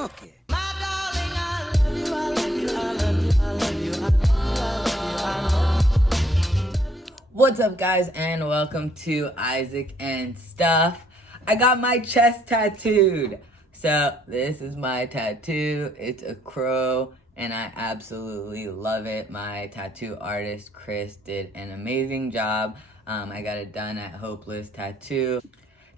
funky. What's up, guys, and welcome to Isaac and Stuff. I got my chest tattooed. So this is my tattoo. It's a crow and I absolutely love it. My tattoo artist Chris did an amazing job. I got it done at Hopeless Tattoo.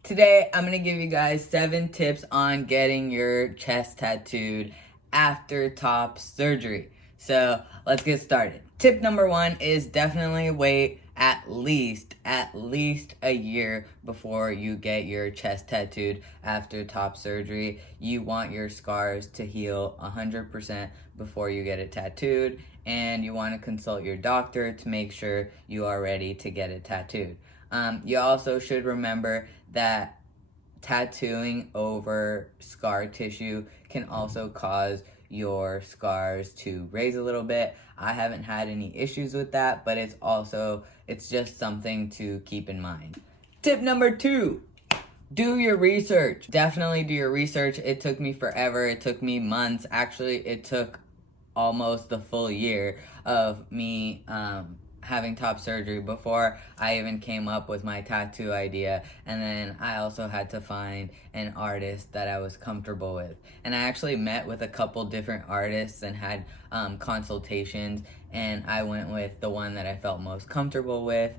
Today I'm gonna give you guys 7 tips on getting your chest tattooed after top surgery. So let's get started. Tip number 1 is definitely wait at least a year before you get your chest tattooed after top surgery. You want your scars to heal 100% before you get it tattooed, and you want to consult your doctor to make sure you are ready to get it tattooed. You also should remember that tattooing over scar tissue can also cause your scars to raise a little bit. I haven't had any issues with that, but it's just something to keep in mind. Tip number 2, do your research. Definitely do your research. It took me forever. It took me months. Actually, it took almost the full year of me having top surgery before I even came up with my tattoo idea. And then I also had to find an artist that I was comfortable with. And I actually met with a couple different artists and had consultations, and I went with the one that I felt most comfortable with.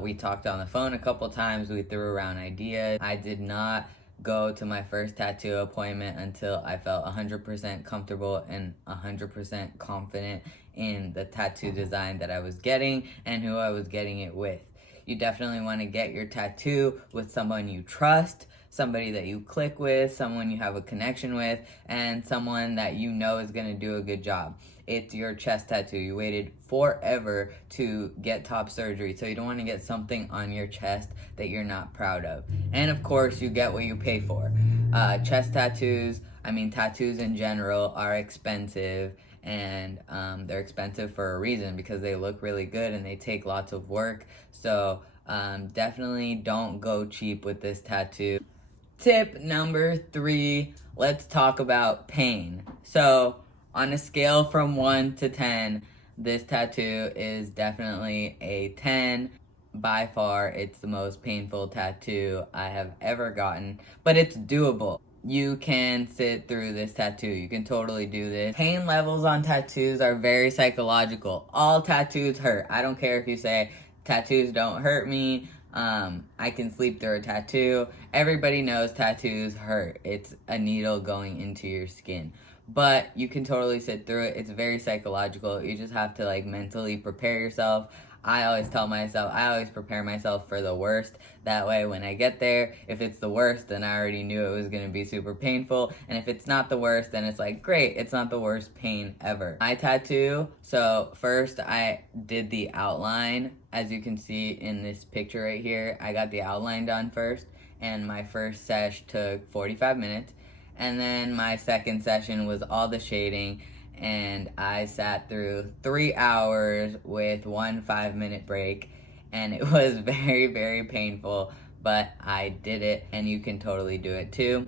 We talked on the phone a couple times. We threw around ideas. I did not go to my first tattoo appointment until I felt 100% comfortable and 100% confident in the tattoo design that I was getting and who I was getting it with. You definitely want to get your tattoo with someone you trust, somebody that you click with, someone you have a connection with, and someone that you know is going to do a good job. It's your chest tattoo. You waited forever to get top surgery, so you don't want to get something on your chest that you're not proud of. And of course, you get what you pay for. Chest tattoos, tattoos in general, are expensive, and they're expensive for a reason, because they look really good and they take lots of work. So definitely don't go cheap with this tattoo. Tip number 3, let's talk about pain. So on a scale from 1 to 10, this tattoo is definitely a 10. By far, it's the most painful tattoo I have ever gotten, but it's doable. You can sit through this tattoo. You can totally do this. Pain levels on tattoos are very psychological. All tattoos hurt. I don't care if you say tattoos don't hurt me. I can sleep through a tattoo. Everybody knows tattoos hurt. It's a needle going into your skin. But you can totally sit through it. It's very psychological. You just have to mentally prepare yourself. I always prepare myself for the worst. That way, when I get there, if it's the worst, then I already knew it was going to be super painful. And if it's not the worst, then it's great, it's not the worst pain ever. My tattoo, so first I did the outline. As you can see in this picture right here, I got the outline done first. And my first sesh took 45 minutes. And then my second session was all the shading. And I sat through 3 hours with 1 5-minute break, and it was very, very painful, but I did it, and you can totally do it too.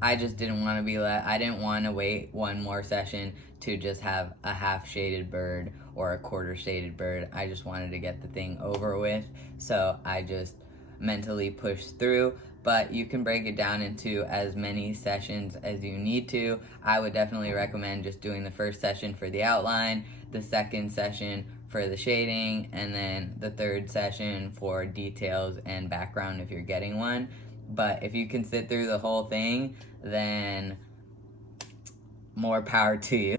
I just didn't want to I didn't want to wait one more session to just have a half shaded bird or a quarter shaded bird. I just wanted to get the thing over with, so I just mentally pushed through. But you can break it down into as many sessions as you need to. I would definitely recommend just doing the first session for the outline, the second session for the shading, and then the third session for details and background if you're getting one. But if you can sit through the whole thing, then more power to you.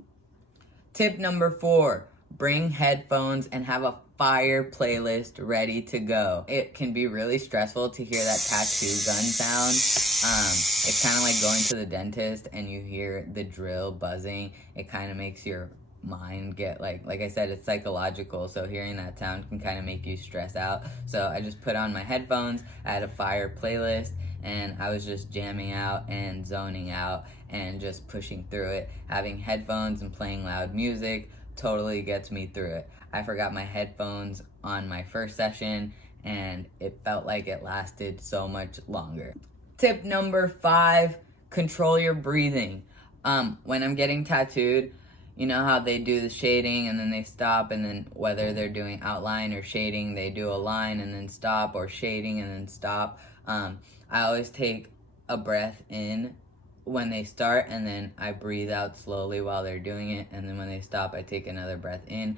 Tip number 4, bring headphones and have a fire playlist ready to go. It can be really stressful to hear that tattoo gun sound. It's kind of like going to the dentist and you hear the drill buzzing. It kind of makes your mind get like I said, it's psychological, so hearing that sound can kind of make you stress out. So I just put on my headphones, I had a fire playlist, and I was just jamming out and zoning out and just pushing through it. Having headphones and playing loud music totally gets me through it. I forgot my headphones on my first session, and it felt like it lasted so much longer. Tip number 5, control your breathing. When I'm getting tattooed, you know how they do the shading and then they stop, and then whether they're doing outline or shading, they do a line and then stop, or shading and then stop. I always take a breath in when they start, and then I breathe out slowly while they're doing it, and then when they stop, I take another breath in.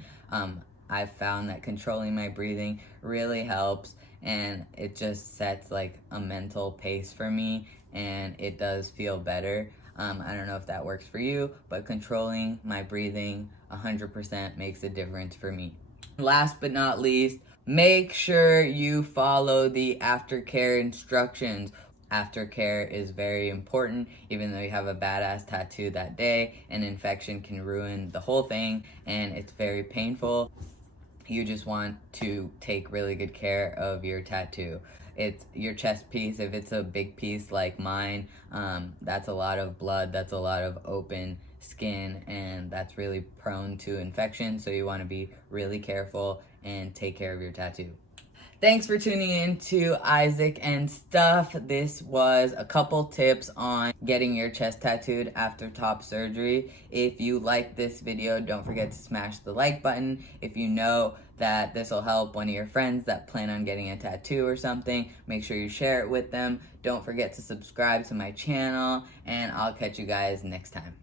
I've found that controlling my breathing really helps, and it just sets like a mental pace for me, and it does feel better. I don't know if that works for you, but controlling my breathing 100% makes a difference for me. Last but not least, make sure you follow the aftercare instructions. Aftercare is very important. Even though you have a badass tattoo that day, an infection can ruin the whole thing, and it's very painful. You just want to take really good care of your tattoo. It's your chest piece. If it's a big piece like mine, that's a lot of blood, that's a lot of open skin, and that's really prone to infection. So you want to be really careful and take care of your tattoo. Thanks for tuning in to Isaac and Stuff. This was a couple tips on getting your chest tattooed after top surgery. If you like this video, don't forget to smash the like button. If you know that this will help one of your friends that plan on getting a tattoo or something, make sure you share it with them. Don't forget to subscribe to my channel, and I'll catch you guys next time.